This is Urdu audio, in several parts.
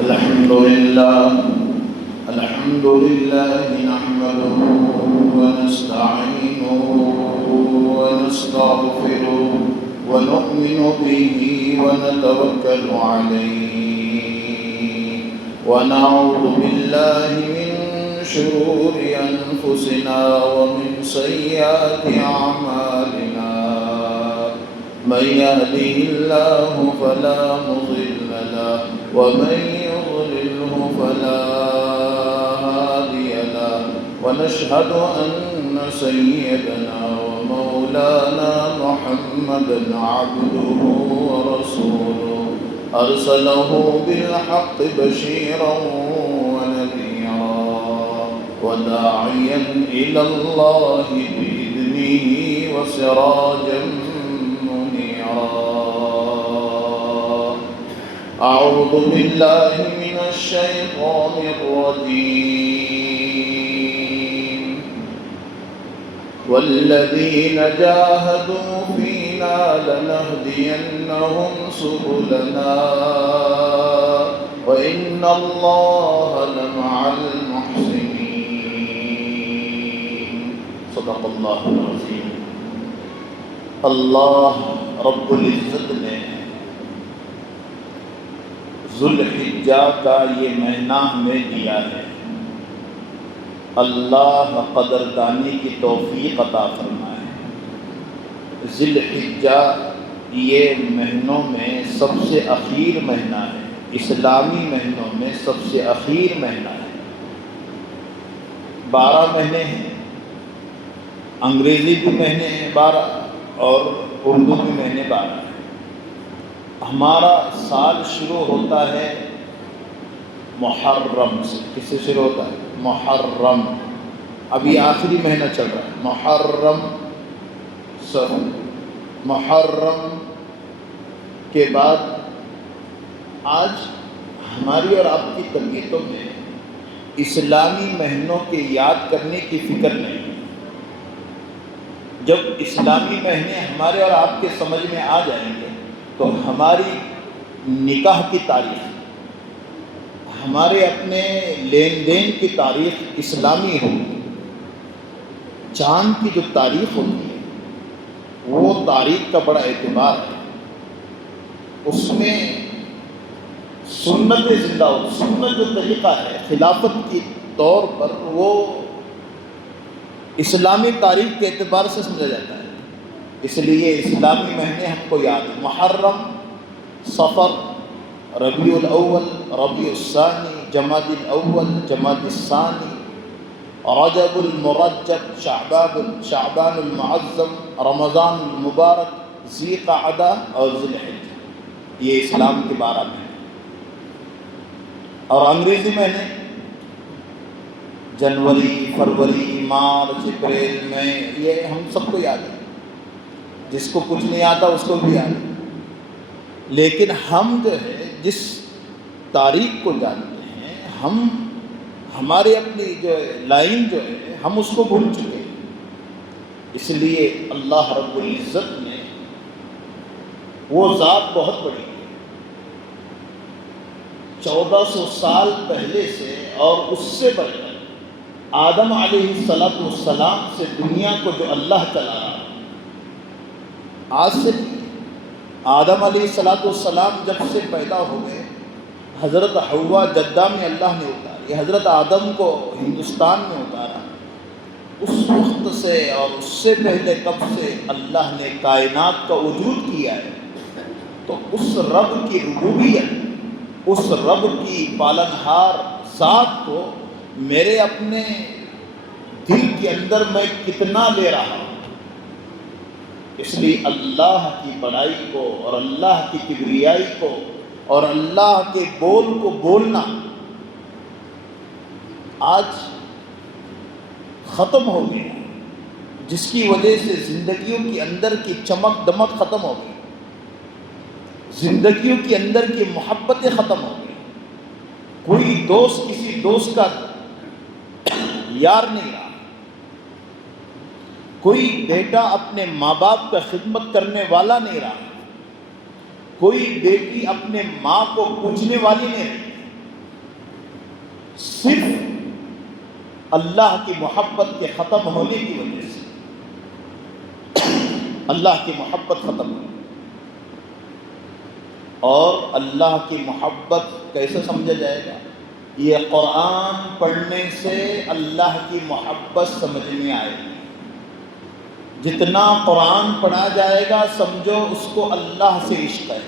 الحمد لله نحمده ونستعينه ونستغفره ونؤمن به ونتوكل عليه ونعوذ بالله من شرور أنفسنا ومن سيئات أعمالنا من يهده الله فلا مضل له ومن يضلله فلا هادي له ونشهد أن سيدنا ومولانا محمدا عبده ورسوله أرسله بالحق بشيرا ونذيرا وداعيا إلى الله بإذنه وسراجا منيرا. أعوذ بالله من الشيطان الرجيم والذين جاهدوا فينا لنهدينهم سبلنا وإن الله لمع المحسنين. صدق الله العظيم. اللہ رب العزت نے ذوالحجہ کا یہ مہینہ ہمیں دیا ہے. اللہ قدردانی کی توفیق عطا فرمائے. ذی الحجہ یہ مہینوں میں سب سے اخیر مہینہ ہے، اسلامی مہینوں میں سب سے اخیر مہینہ ہے. 12 مہینے ہیں، انگریزی بھی مہینے ہیں 12 اور اردو بھی مہینے 12 ہیں. ہمارا سال شروع ہوتا ہے محرم سے. کس سے شروع ہوتا ہے؟ محرم. ابھی آخری مہینہ چل رہا ہے محرم کے بعد آج ہماری اور آپ کی طبیعتوں میں اسلامی مہینوں کے یاد کرنے کی فکر نہیں. جب اسلامی مہینے ہمارے اور آپ کے سمجھ میں آ جائیں گے تو ہماری نکاح کی تاریخ، ہمارے اپنے لین دین کی تاریخ اسلامی ہوگی. چاند کی جو تاریخ ہوتی ہے وہ تاریخ کا بڑا اعتبار ہے. اس میں سنت زندہ ہو، سنت جو طریقہ ہے خلافت کے طور پر وہ اسلامی تاریخ کے اعتبار سے سمجھا جاتا ہے. اس لیے اسلامی مہینے ہم کو یاد ہیں: محرم، صفر، ربیع الاول، ربیع الثانی، جمادی الاول، جمادی الثانی، رجب المرجب، شعبان المعظم، رمضان المبارک، ذی قعدہ اور ذی الحجہ. یہ اسلام کے 12 مہینے. اور انگریزی مہینے جنوری، فروری، مارچ، اپریل، مئی، یہ ہم سب کو یاد ہے. جس کو کچھ نہیں آتا اس کو بھی یاد ہے. لیکن ہم جو ہے جس تاریخ کو جانتے ہیں، ہمارے اپنی جو لائن جو ہے ہم اس کو بھول چکے ہیں. اس لیے اللہ رب العزت نے وہ ذات بہت بڑی ہے. 1400 سال پہلے سے اور اس سے بڑھ کر آدم علیہ السلام سے دنیا کو جو اللہ چلا رہا ہے. آج سے آدم علیہ السلام جب سے پیدا ہو گئے، حضرت حوا جدہ میں اللہ نے اتاری، حضرت آدم کو ہندوستان میں اتارا. اس وقت سے اور اس سے پہلے کب سے اللہ نے کائنات کا وجود کیا ہے. تو اس رب کی ربوبیت، اس رب کی پالنہار ذات کو میرے اپنے دل کے اندر میں کتنا لے رہا ہوں. اس لیے اللہ کی بڑائی کو اور اللہ کی کبریائی کو اور اللہ کے بول کو بولنا آج ختم ہو گیا، جس کی وجہ سے زندگیوں کے اندر کی چمک دمک ختم ہو گئی، زندگیوں کے اندر کی محبتیں ختم ہو گئی. کوئی دوست کسی دوست کا یار نہیں رہا. کوئی بیٹا اپنے ماں باپ کا خدمت کرنے والا نہیں رہا. کوئی بیٹی اپنے ماں کو پوچھنے والی نہیں رہی. صرف اللہ کی محبت کے ختم ہونے کی وجہ سے، اللہ کی محبت ختم ہو۔ اور اللہ کی محبت کیسے سمجھا جائے گا؟ یہ قرآن پڑھنے سے اللہ کی محبت سمجھ میں آئے گی۔ جتنا قرآن پڑھا جائے گا سمجھو اس کو اللہ سے عشق ہے،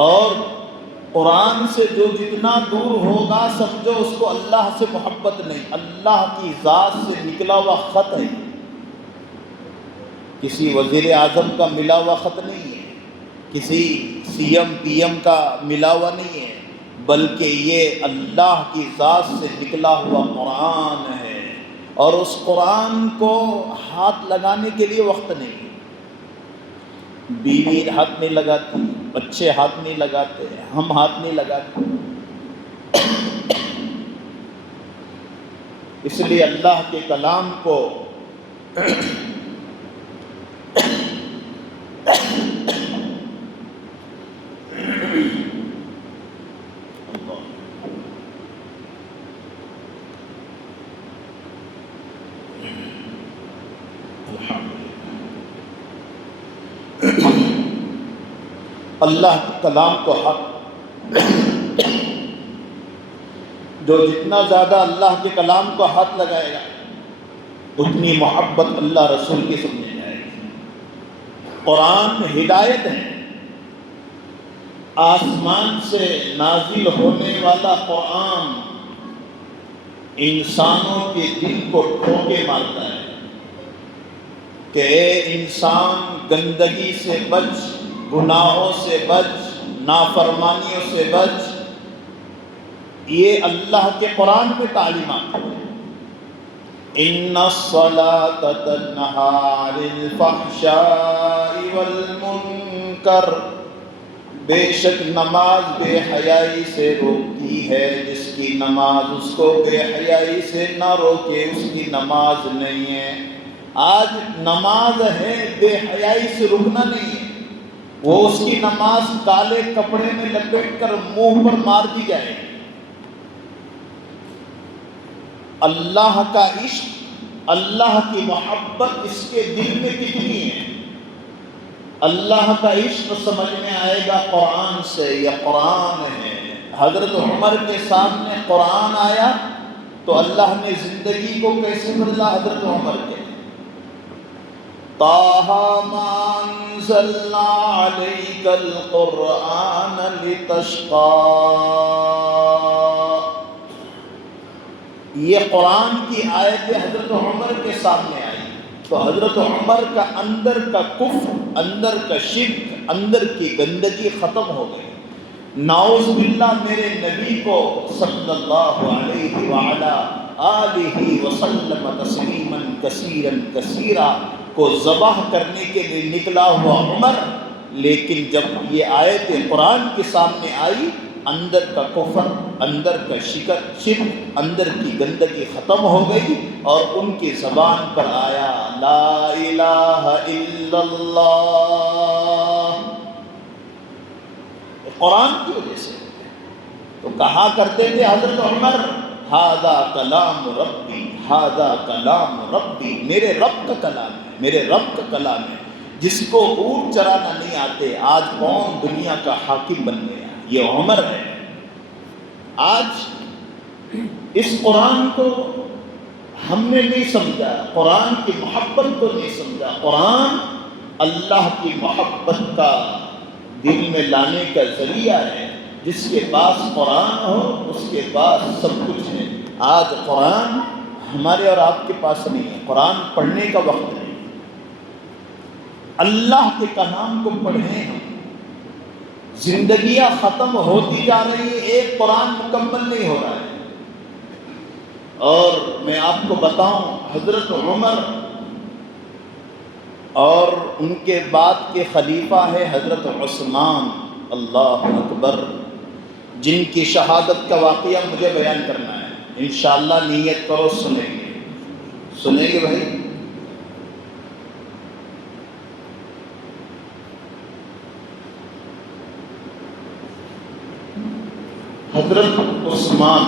اور قرآن سے جو جتنا دور ہوگا سمجھو اس کو اللہ سے محبت نہیں، اللہ کی ذات سے نکلا ہوا خط ہے، کسی وزیر اعظم کا ملا ہوا خط نہیں ہے، کسی سی ایم پی ایم کا ملا ہوا نہیں ہے، بلکہ یہ اللہ کی ذات سے نکلا ہوا قرآن ہے۔ اور اس قرآن کو ہاتھ لگانے کے لیے وقت نہیں، بیوی ہاتھ نہیں لگاتی، بچے ہاتھ نہیں لگاتے، ہم ہاتھ نہیں لگاتے۔ اس لیے اللہ کے کلام کو اللہ کے کلام کو حق، جو جتنا زیادہ اللہ کے کلام کو ہاتھ لگائے گا اتنی محبت اللہ رسول کی سمجھ جائے گی۔ قرآن ہدایت ہے، آسمان سے نازل ہونے والا قرآن انسانوں کے دل کو ٹھوکے مارتا ہے کہ اے انسان گندگی سے بچ، گناہوں سے بچ، نافرمانیوں سے بچ۔ یہ اللہ کے قرآن میں تعلیمات ہیں۔ ان الصلاۃ تنہی عن الفحشاء والمنکر، بے شک نماز بے حیائی سے روکتی ہے، جس کی نماز اس کو بے حیائی سے نہ روکے اس کی نماز نہیں ہے۔ آج نماز ہے، بے حیائی سے رکنا نہیں ہے، وہ اس کی نماز کالے کپڑے میں لپیٹ کر منہ پر مار دی جائے۔ اللہ کا عشق، اللہ کی محبت اس کے دل میں کتنی ہے؟ اللہ کا عشق سمجھ میں آئے گا قرآن سے، یہ قرآن ہے۔ حضرت عمر کے سامنے قرآن آیا تو اللہ نے زندگی کو کیسے بدلا؟ حضرت عمر کے طٰہَ مَا أَنزَلْنَا عَلَيْكَ الْقُرْآنَ لِتَشْقَىٰ، یہ قرآن کی آیت حضرت عمر کے سامنے آئی تو حضرت عمر کا اندر کا کفر، اندر کا شرک، اندر کی گندگی ختم ہو گئی۔ نعوذ باللہ میرے نبی کو صلی اللہ علیہ وعلا آلہ وسلم تسلیما کثیرا کثیرا کو ذبح کرنے کے لیے نکلا ہوا عمر، لیکن جب یہ آیت قرآن کے سامنے آئی اندر کا کفر، اندر کا شرک، اندر کی گندگی ختم ہو گئی اور ان کی زبان پر آیا لا الہ الا اللہ، قرآن کی وجہ سے۔ تو کہا کرتے تھے حضرت عمر ھذا کلام ربی، ھذا کلام ربی، میرے رب کا کلام ہے، میرے رب کا کلام ہے، جس کو اونٹ چرانا نہیں آتے آج کون دنیا کا حاکم بن گیا؟ یہ عمر ہے۔ آج اس قرآن کو ہم نے نہیں سمجھا، قرآن کی محبت کو نہیں سمجھا۔ قرآن اللہ کی محبت کا دل میں لانے کا ذریعہ ہے۔ جس کے پاس قرآن ہو اس کے پاس سب کچھ ہے۔ آج قرآن ہمارے اور آپ کے پاس نہیں ہے، قرآن پڑھنے کا وقت نہیں۔ اللہ کے کلام کو پڑھیں ہم، زندگیاں ختم ہوتی جا رہی ہیں، ایک قرآن مکمل نہیں ہو رہا ہے۔ اور میں آپ کو بتاؤں حضرت عمر اور ان کے بعد کے خلیفہ ہے حضرت عثمان، اللہ اکبر، جن کی شہادت کا واقعہ مجھے بیان کرنا ہے، انشاءاللہ نیت کرو سنیں گے، سنیں گے بھائی؟ حضرت عثمان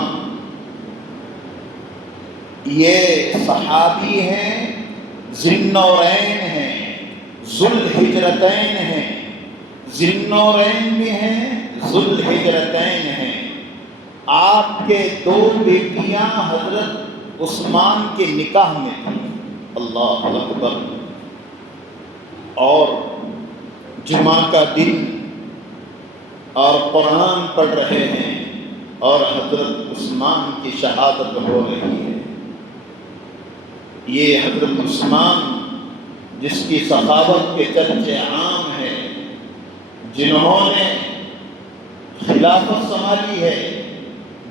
یہ صحابی ہیں، ذی-النورین ہیں، ذوالہجرتین ہیں، ذی-النورین بھی ہیں، ذوالہجرتین ہیں۔ آپ کے 2 بیٹیاں حضرت عثمان کے نکاح میں تھیں۔ اللہ اکبر۔ اور جمعہ کا دن اور قرآن پڑھ رہے ہیں اور حضرت عثمان کی شہادت ہو رہی ہے۔ یہ حضرت عثمان جس کی سخاوت کے چرچے عام ہیں، جنہوں نے خلافت سنبھالی ہے،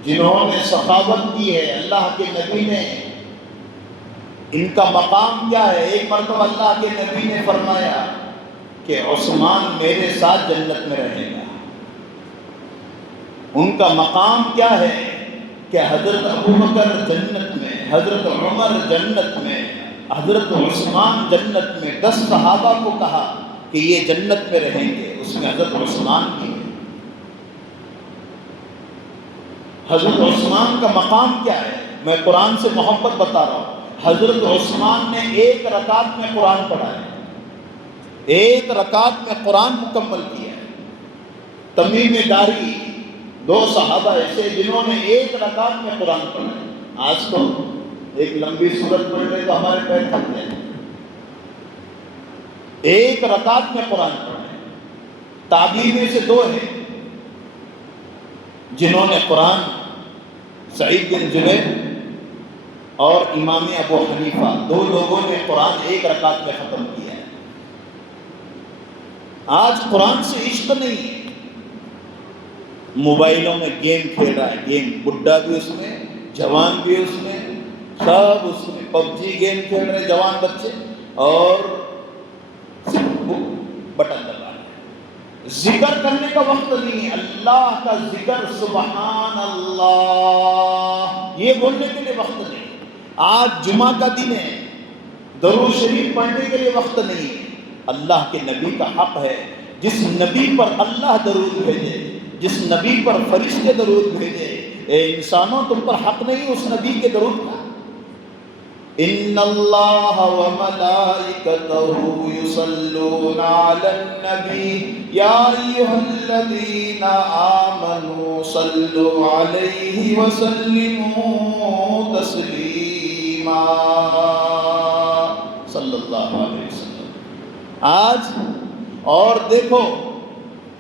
جنہوں نے سخاوت کی ہے، اللہ کے نبی نے ان کا مقام کیا ہے؟ ایک مرتبہ اللہ کے نبی نے فرمایا کہ عثمان میرے ساتھ جنت میں رہے گا۔ ان کا مقام کیا ہے کہ حضرت ابوبکر جنت میں، حضرت عمر جنت میں، حضرت عثمان جنت میں۔ 10 صحابہ کو کہا کہ یہ جنت میں رہیں گے، اس میں حضرت عثمان بھی ہے۔ حضرت عثمان کا مقام کیا ہے؟ میں قرآن سے محبت بتا رہا ہوں۔ حضرت عثمان نے 1 رکعت میں قرآن پڑھا ہے، 1 رکعت میں قرآن مکمل کیا ہے۔ تمیم داری 2 صحابہ ایسے جنہوں نے 1 رکعت میں قرآن پڑھا ہے۔ آج تو ایک لمبی سورت پڑھنے تو ہمارے پیر تھک جائیں۔ 1 رکعت میں قرآن پڑھا ہے۔ تابعین میں سے 2 ہیں جنہوں نے قرآن، سعید بن جبیر اور امام ابو حنیفہ، 2 لوگوں نے قرآن 1 رکعت میں ختم کیا ہے۔ آج قرآن سے عشق نہیں ہے، موبائلوں میں گیم کھیل رہا ہے، گیم، بڈھا بھی اس میں، جوان بھی اس میں، سب اس میں PUBG گیم کھیل رہے جوان بچے، اور بٹن دبا رہے ہیں۔ ذکر کرنے کا وقت نہیں ہے، اللہ کا ذکر، سبحان اللہ، یہ بولنے کے لیے وقت نہیں۔ آج جمعہ کا دن ہے، درود شریف پڑھنے کے لیے وقت نہیں ہے۔ اللہ کے نبی کا حق ہے، جس نبی پر اللہ درود بھیجے، جس نبی پر فرشتے درود بھیجے، اے انسانوں تم پر حق نہیں اس نبی کے درود کا؟ ان اللہ وملائکتہ یصلون علی النبی یا ایھا الذین آمنوا صلوا علیہ وسلموا تسلیما، صلی اللہ علیہ وسلم۔ آج اور دیکھو،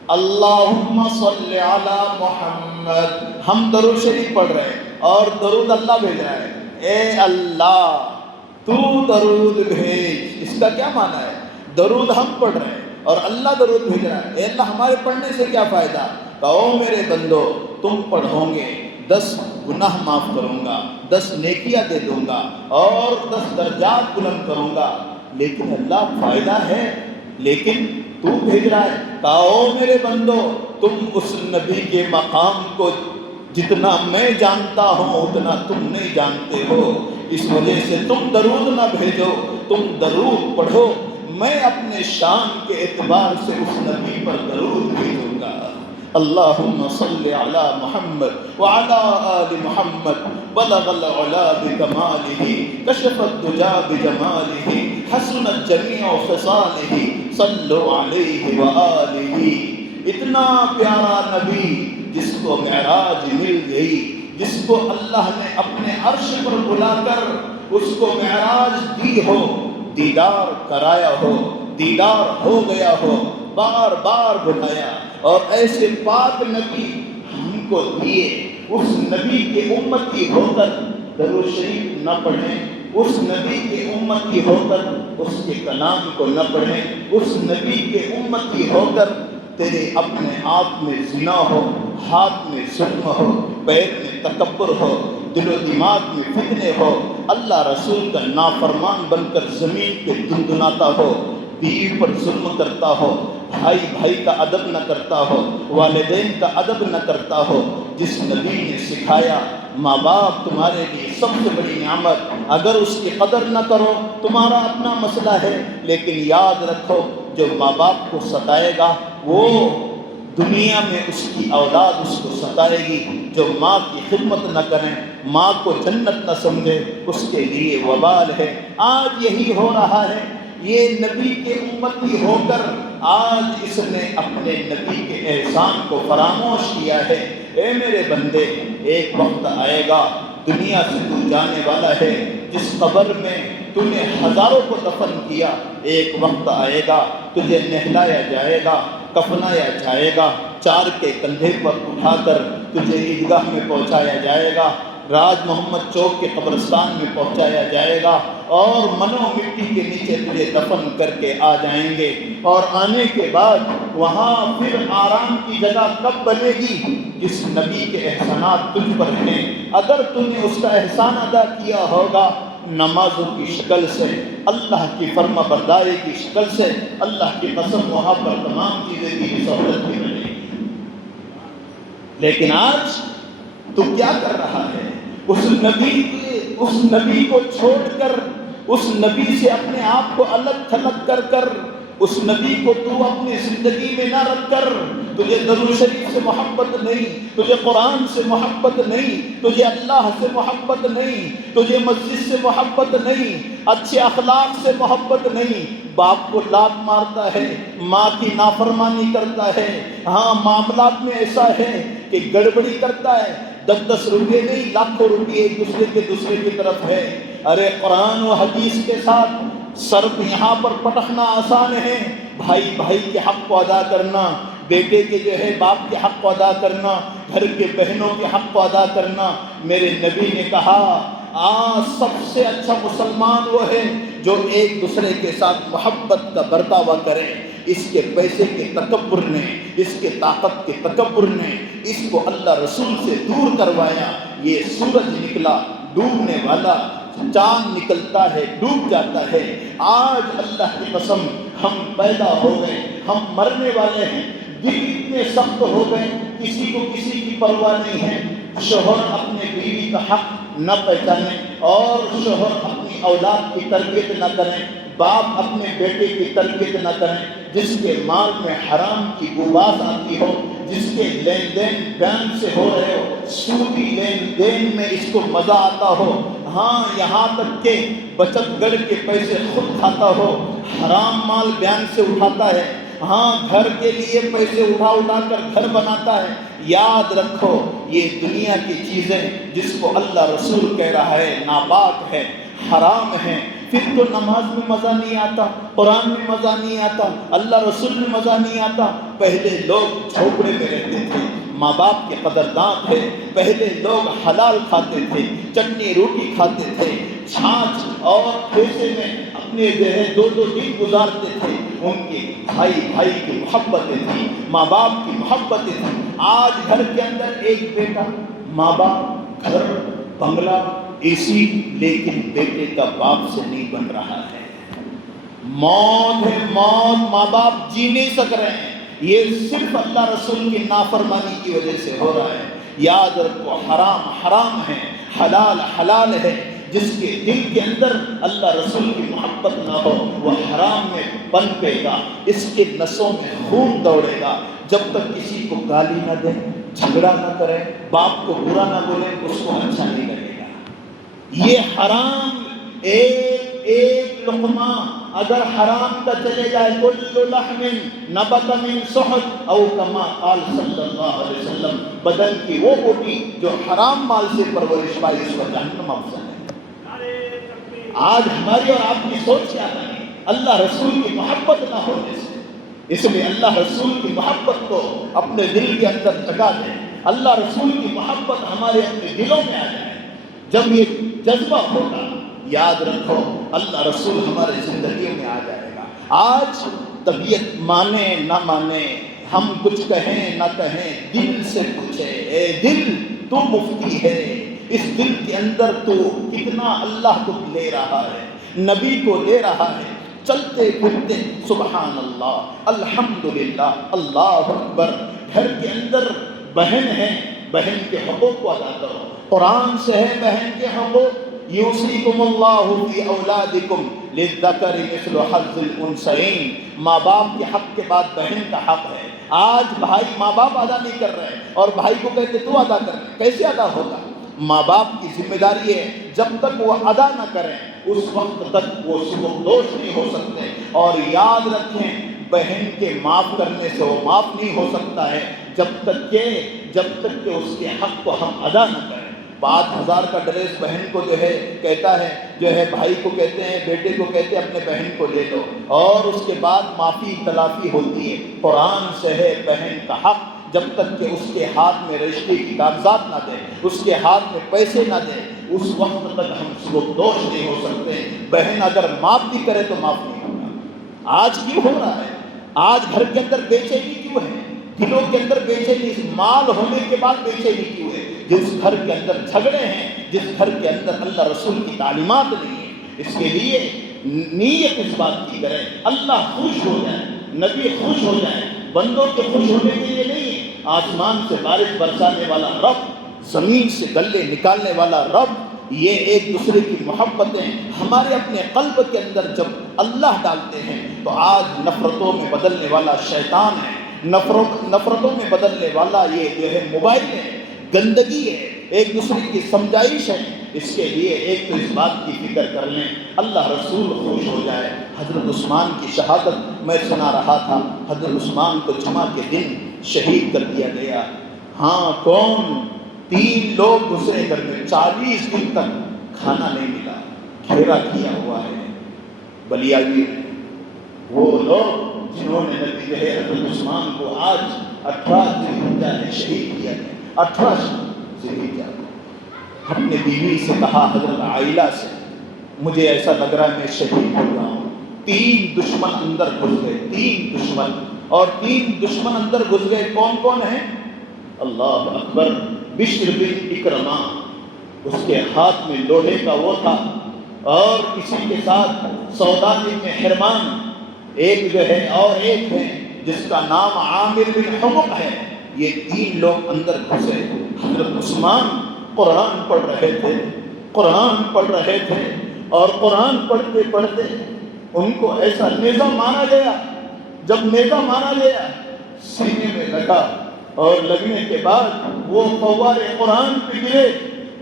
اللہم صلی علی محمد، ہم درود شریف پڑھ رہے ہیں اور درود اللہ بھیج رہا ہے۔ اے اللہ تو درود بھیج، اس کا کیا معنی ہے؟ درود ہم پڑھ رہے ہیں اور اللہ درود بھیج رہا ہے۔ اے اللہ ہمارے پڑھنے سے کیا فائدہ؟ کہو میرے بندو تم پڑھو گے 10 گناہ معاف کروں گا، 10 نیکیاں دے دوں گا اور 10 درجات بلند کروں گا۔ لیکن اللہ فائدہ ہے، لیکن تو بھیج رہا ہے۔ کہو میرے بندو تم اس نبی کے مقام کو جتنا میں جانتا ہوں اتنا تم نہیں جانتے ہو، اس وجہ سے تم درود نہ بھیجو، تم درود پڑھو، میں اپنے شان کے اعتبار سے اس نبی پر درود بھیجوں گا۔ اللہم صلی علی محمد وعلی آل محمد، بلغ العلا بکمالہ، کشف الدجا بجمالہ، حسنت جمیع خصالہ، صلو علیہ وآلہ۔ اتنا پیارا نبی جس کو معراج مل گئی، جس کو اللہ نے اپنے عرش پر بلا کر اس کو معراج دی ہو، دیدار کرایا ہو، دیدار ہو گیا ہو، بار بار بلایا، اور ایسے پاک نبی ہم کو دیے، اس نبی کے امتی ہو کر درود شریف نہ پڑھیں، اس نبی کے امتی ہو کر اس کے کلام کو نہ پڑھیں، اس نبی کے امتی ہو کر تیرے اپنے آپ میں زنا ہو، ہاتھ میں ظلم ہو، پیر میں تکبر ہو، دل و دماغ میں فتنے ہو، اللہ رسول کا نافرمان بن کر زمین پہ دندناتا ہو، بیوی پر ظلم کرتا ہو، بھائی بھائی کا ادب نہ کرتا ہو، والدین کا ادب نہ کرتا ہو، جس نبی نے سکھایا ماں باپ تمہارے لیے سب سے بڑی نعمت، اگر اس کی قدر نہ کرو تمہارا اپنا مسئلہ ہے، لیکن یاد رکھو جو ماں باپ کو ستائے گا وہ دنیا میں اس کی اولاد اس کو ستائے گی. جو ماں کی خدمت نہ کریں، ماں کو جنت نہ سمجھے، اس کے لیے وبال ہے. آج یہی ہو رہا ہے. یہ نبی کے امتی ہو کر آج اس نے اپنے نبی کے احسان کو فراموش کیا ہے. اے میرے بندے، ایک وقت آئے گا، دنیا سے تو جانے والا ہے. جس قبر میں تو نے ہزاروں کو دفن کیا، ایک وقت آئے گا تجھے نہلایا جائے گا، کفنایا جائے گا، چار کے کندھے پر اٹھا کر تجھے عیدگاہ میں پہنچایا جائے گا، راج محمد چوک کے قبرستان میں پہنچایا جائے گا، اور منو مٹی کے نیچے تجھے دفن کر کے آ جائیں گے. اور آنے کے بعد وہاں پھر آرام کی جگہ کب بنے گی؟ جس نبی کے احسانات تجھ پر ہیں، اگر تم نے اس کا احسان ادا کیا ہوگا نمازوں کی شکل سے، اللہ کی فرما برداری کی شکل سے، اللہ کی قسم وہاں پر تمام چیزیں کی سہولت بھی ملے گی. لیکن آج تو کیا کر رہا ہے؟ اس نبی کو چھوڑ کر، اس نبی سے اپنے آپ کو الگ تھلگ کر کر، اس نبی کو تو اپنی زندگی میں نہ رکھ کر، تجھے درود شریف سے محبت نہیں، تجھے قرآن سے محبت نہیں، تجھے اللہ سے محبت نہیں، تجھے مسجد سے محبت نہیں، اچھے اخلاق سے محبت نہیں. باپ کو لات مارتا ہے، ماں کی نافرمانی کرتا ہے، ہاں معاملات میں ایسا ہے کہ گڑبڑی کرتا ہے، 10 روپے نہیں لاکھوں روپے ایک دوسرے کی طرف ہے. ارے قرآن و حدیث کے ساتھ صرف یہاں پر پٹکنا آسان ہے. بھائی بھائی کے حق کو ادا کرنا، بیٹے کے جو ہے باپ کے حق کو ادا کرنا، گھر کے بہنوں کے حق کو ادا کرنا. میرے نبی نے کہا سب سے اچھا مسلمان وہ ہے جو ایک دوسرے کے ساتھ محبت کا برتاوا کرے. اس کے پیسے کے تکبر نے، اس کے طاقت کے تکبر نے اس کو اللہ رسول سے دور کروایا. یہ سورج نکلا ڈوبنے والا، چاند نکلتا ہے ڈوب جاتا ہے. آج اللہ کی قسم ہم پیدا ہو گئے، ہم مرنے والے ہیں. دل اتنے سخت ہو گئے، کسی کو کسی کی پرواہ نہیں ہے. شوہر اپنے بیوی کا حق نہ پہچانے، اور شوہر اپنی اولاد کی تربیت نہ کریں، باپ اپنے بیٹے کی تربیت نہ کریں. جس کے مال میں حرام کی بوباس آتی ہو، جس کے لین دین بینک سے ہو رہے ہو، سودی لین دین میں اس کو مزہ آتا ہو، ہاں یہاں تک کہ بچت گھر کے پیسے خود کھاتا ہو، حرام مال بینک سے اٹھاتا ہے، ہاں گھر کے لیے پیسے اٹھا کر گھر بناتا ہے. یاد رکھو یہ دنیا کی چیزیں جس کو اللہ رسول کہہ رہا ہے ناپاک ہے، حرام ہے. پھر تو نماز میں مزہ نہیں آتا، قرآن میں مزہ نہیں آتا، اللہ رسول میں مزہ نہیں آتا. پہلے لوگ جھوپڑے میں رہتے تھے، ماں باپ کے قدردان تھے. پہلے لوگ حلال کھاتے تھے، چٹنی روٹی کھاتے تھے، چھاچھ اور پھیسے میں اپنے جو ہے 2 دن گزارتے تھے. ان کے بھائی کی محبتیں تھیں، ماں باپ کی محبتیں تھیں. آج گھر کے اندر ایک بیٹا، ماں باپ، گھر، بنگلہ، اے سی، لیکن بیٹے کا باپ سے نہیں بن رہا ہے. موت ہے موت، ماں باپ جی نہیں سک رہے ہیں. یہ صرف اللہ رسول کی نافرمانی کی وجہ سے ہو رہا ہے. یاد رکھو حرام حرام ہے، حلال حلال ہے. جس کے دل کے اندر اللہ رسول کی محبت نہ ہو وہ حرام میں پنپے گا، اس کے نسوں میں خون دوڑے گا. جب تک کسی کو گالی نہ دیں، جھگڑا نہ کریں، باپ کو برا نہ بولیں، اس کو اچھا نہیں لگے گا. یہ حرام ایک لقمہ اگر حرام کا چلے جائے، کل لحم نبت من سحت او کما قال صلی اللہ علیہ وسلم، بدن کی وہ بوٹی جو حرام مال سے پرورش پائی اس کو جہنم افضل ہے. آج ہماری اور آپ کی سوچ کیا بنی؟ اللہ رسول کی محبت نہ ہونے سے. اس لیے اللہ رسول کی محبت کو اپنے دل کے اندر جگا دیں. اللہ رسول کی محبت ہمارے اپنے دلوں میں آ جائے. جب یہ جذبہ ہوگا، یاد رکھو اللہ رسول ہمارے زندگیوں میں آ جائے گا. آج طبیعت مانے نہ مانے، ہم کچھ کہیں نہ کہیں، دل سے پوچھے اے دل تو مفتی ہے، اس دل کے اندر تو کتنا اللہ کو لے رہا ہے، نبی کو لے رہا ہے. چلتے پھرتے سبحان اللہ، الحمدللہ، اللہ اکبر. گھر کے اندر بہن ہے، بہن کے حقوق کو ادا کرو. قرآن سے ہے بہن کے حقوق، یوصیکم اللہ فی اولادکم للذکر مثل حظ الانثیین، ماں باپ کے حق کے بعد بہن کا حق ہے۔ آج بھائی ماں باپ ادا نہیں کر رہے اور بھائی کو کہتے تو ادا کر، کیسے ادا ہوگا؟ ماں باپ کی ذمہ داری ہے، جب تک وہ ادا نہ کریں اس وقت تک وہ سبکدوش نہیں ہو سکتے۔ اور یاد رکھیں بہن کے معاف کرنے سے وہ معاف نہیں ہو سکتا ہے جب تک کہ اس کے حق کو ہم ادا نہ کریں۔ 5,000 کا ڈریس بہن کو جو ہے کہتا ہے، جو ہے بھائی کو کہتے ہیں، بیٹے کو کہتے ہیں اپنے بہن کو لے لو، اور اس کے بعد معافی تلافی ہوتی ہے۔ قرآن سے ہے بہن کا حق، جب تک کہ اس کے ہاتھ میں رشتے کی کاغذات نہ دے، اس کے ہاتھ میں پیسے نہ دے، اس وقت تک ہم سبکدوش نہیں ہو سکتے۔ بہن اگر معاف بھی کرے تو معاف نہیں ہوگا۔ آج کیوں ہو رہا ہے؟ آج گھر کے اندر بے چینی کیوں ہے؟ دلوں کے اندر بے چینی، مال ہونے کے بعد بے چینی کیوں ہے؟ جس گھر کے اندر جھگڑے ہیں، جس گھر کے اندر اللہ رسول کی تعلیمات نہیں ہے، اس کے لیے نیت اس بات کی کریں اللہ خوش ہو جائے، نبی خوش ہو جائے۔ بندوں کے خوش ہونے کے لیے نہیں ہے، آسمان سے بارش برسانے والا رب، زمین سے گلے نکالنے والا رب، یہ ایک دوسرے کی محبتیں ہمارے اپنے قلب کے اندر جب اللہ ڈالتے ہیں تو آج نفرتوں میں بدلنے والا شیطان ہے، نفرتوں میں بدلنے والا یہ جو ہے موبائل ہے، گندگی ہے، ایک دوسرے کی سمجھائش ہے۔ اس کے لیے ایک تو اس بات کی فکر کر لیں اللہ رسول خوش ہو جائے۔ حضرت عثمان کی شہادت میں سنا رہا تھا، حضرت عثمان کو جمعہ کے دن شہید کر دیا گیا۔ ہاں کون؟ 3 لوگ گھسے گھر میں، 40 دن تک کھانا نہیں ملا، گھیرا کیا ہوا ہے بلیاوی۔ وہ لوگ جنہوں نے نبی حضرت عثمان کو آج 18 ذوالحجہ نے شہید کیا ہے، 18 ذوالحجہ۔ اپنے بیوی سے کہا، حضرت عائلہ سے، مجھے ایسا لگ رہا ہے میں شہید ہو رہا ہوں۔ 3 دشمن اندر گھس گئے، 3 دشمن، اور 3 دشمن اندر گھس گئے۔ کون کون ہیں؟ اللہ اکبر! بشر بن اکرمہ، اس کے ہاتھ میں لوہے کا وہ تھا، اور کسی کے ساتھ سوداد بن حرمان، ایک جو ہے اور ایک ہے جس کا نام عامر بن حمق ہے۔ یہ 3 لوگ اندر گھسے۔ حضرت عثمان قرآن پڑھ رہے تھے، قرآن پڑھ رہے تھے، اور قرآن پڑھتے پڑھتے ان کو ایسا نیزہ مارا گیا۔ جب نیزہ مارا گیا سینے میں لگا، اور لگنے کے بعد وہ فوار قرآن پہ گرے،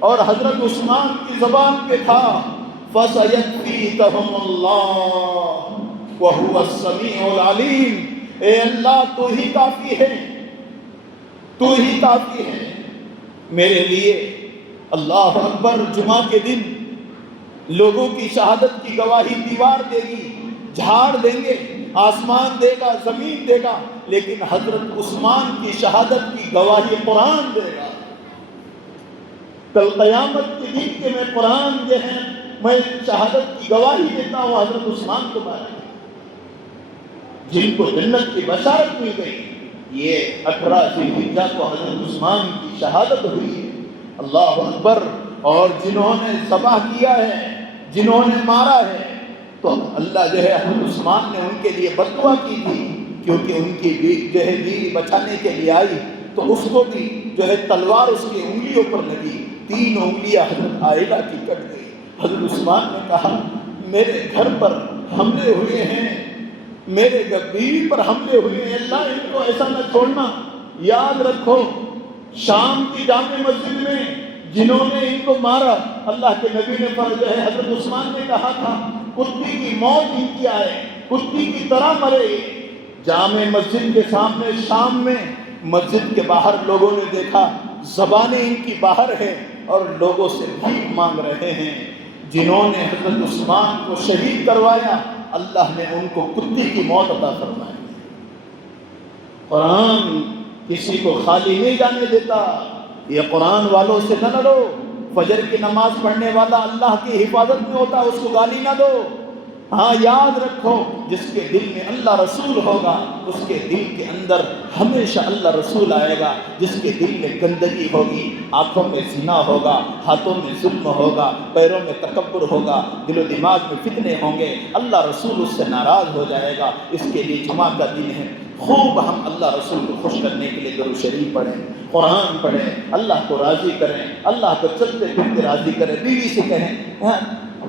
اور حضرت عثمان کی زبان پہ تھا فَسَيَكْفِيكَهُمُ اللَّهُ وَهُوَ السَّمِيعُ الْعَلِيمُ۔ اے اللہ تو ہی کافی ہے، تو ہی کافی ہے میرے لیے۔ اللہ اکبر! جمعہ کے دن لوگوں کی شہادت کی گواہی دیوار دے گی، جھاڑ دیں گے، آسمان دے گا، زمین دے گا، لیکن حضرت عثمان کی شہادت کی گواہی قرآن دے گا۔ کل قیامت کے دن کے میں قرآن جو ہے میں شہادت کی گواہی دیتا ہوں حضرت عثمان کے بارے میں، جن کو جنت کی بشارت مل گئی۔ یہ 18 ذوالحجہ کو حضرت عثمان کی شہادت ہوئی ہے۔ اللہ اکبر! اور جنہوں نے ذبح کیا ہے، جنہوں نے مارا ہے، تو اللہ جو ہے حضرت عثمان نے ان کے لیے بد دعا کی تھی، کیونکہ ان کی جو ہے بیوی بچانے کے لیے آئی تو اس کو بھی جو ہے تلوار اس کی انگلیوں پر لگی، 3 انگلیاں حضرت عائلہ کی کٹ گئی۔ حضرت عثمان نے کہا میرے گھر پر حملے ہوئے ہیں، میرے بیوی پر حملے ہوئے ہیں، اللہ ان کو ایسا نہ چھوڑنا۔ یاد رکھو شام کی جامع مسجد میں جنہوں نے ان کو مارا، اللہ کے نبی نے جو ہے حضرت عثمان نے کہا تھا کتی کی موت ان کی آئے، کتی کی طرح مرے۔ جامع مسجد کے سامنے شام میں مسجد کے باہر لوگوں نے دیکھا زبانیں ان کی باہر ہیں اور لوگوں سے بھیک مانگ رہے ہیں۔ جنہوں نے حضرت عثمان کو شہید کروایا اللہ نے ان کو کتی کی موت عطا فرمائی۔ قرآن کسی کو خالی نہیں جانے دیتا۔ یہ قرآن والوں سے نہ لڑو۔ فجر کی نماز پڑھنے والا اللہ کی حفاظت میں ہوتا، اس کو گالی نہ دو۔ ہاں یاد رکھو جس کے دل میں اللہ رسول ہوگا اس کے دل کے اندر ہمیشہ اللہ رسول آئے گا۔ جس کے دل میں گندگی ہوگی، آنکھوں میں زنا ہوگا، ہاتھوں میں ظلم ہوگا، پیروں میں تکبر ہوگا، دل و دماغ میں فتنے ہوں گے، اللہ رسول اس سے ناراض ہو جائے گا۔ اس کے لیے جمعہ کا دن ہے، خوب ہم اللہ رسول کو خوش کرنے کے لیے درود شریف پڑھیں۔ قرآن پڑھیں، اللہ کو راضی کریں، اللہ کو چلتے پھرتے راضی کریں، بیوی سے کہیں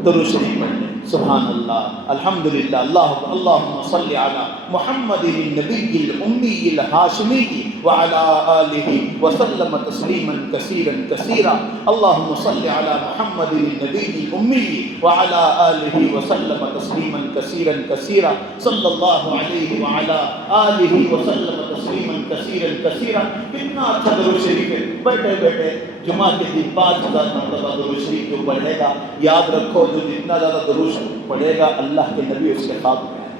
درود شریف پڑھ لیں، سبحان اللہ، الحمدللہ، اللہم صلی علی محمد النبی الامی الہاشمی وعلی آلہ وسلم تسلیما کثیرا کثیرا، اللہم صلی علی محمد النبی الامی وعلی آلہ وسلم تسلیما کثیرا کثیرا، صلی اللہ علیہ وعلی آلہ وسلم تسلیما کثیرا کثیرا۔ کتنا اچھا درود شریف ہے، بیٹھے بیٹھے جمعہ کے دن 5000 مرتبہ درود شریف جو پڑھے گا، یاد رکھو جو جتنا زیادہ درود شریف پڑھے گا اللہ کے نبی اس کے خواب میں آئے۔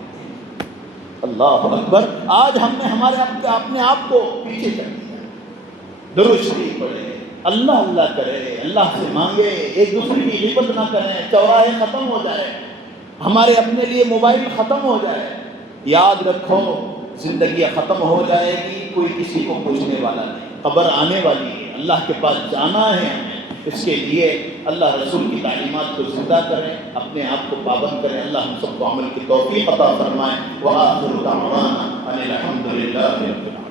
اللہ اکبر۔ آج ہم نے اپنے آپ کو پیچھے کر دیا۔ درود شریف پڑھے، اللہ اللہ کرے، اللہ سے مانگے، ایک دوسرے کی غیبت نہ کریں، چوراہے ختم ہو جائے، ہمارے اپنے لیے موبائل ختم ہو جائے۔ یاد رکھو زندگی ختم ہو جائے گی، کوئی کسی کو پوچھنے والا نہیں، قبر آنے والی ہے، اللہ کے پاس جانا ہے ہمیں۔ اس کے لیے اللہ رسول کی تعلیمات کو زندہ کریں، اپنے آپ کو پابند کریں۔ اللہ ہم سب کو عمل کی توفیق عطا فرمائے۔ وآخر دعوانا ان الحمد للہ رب العالمین۔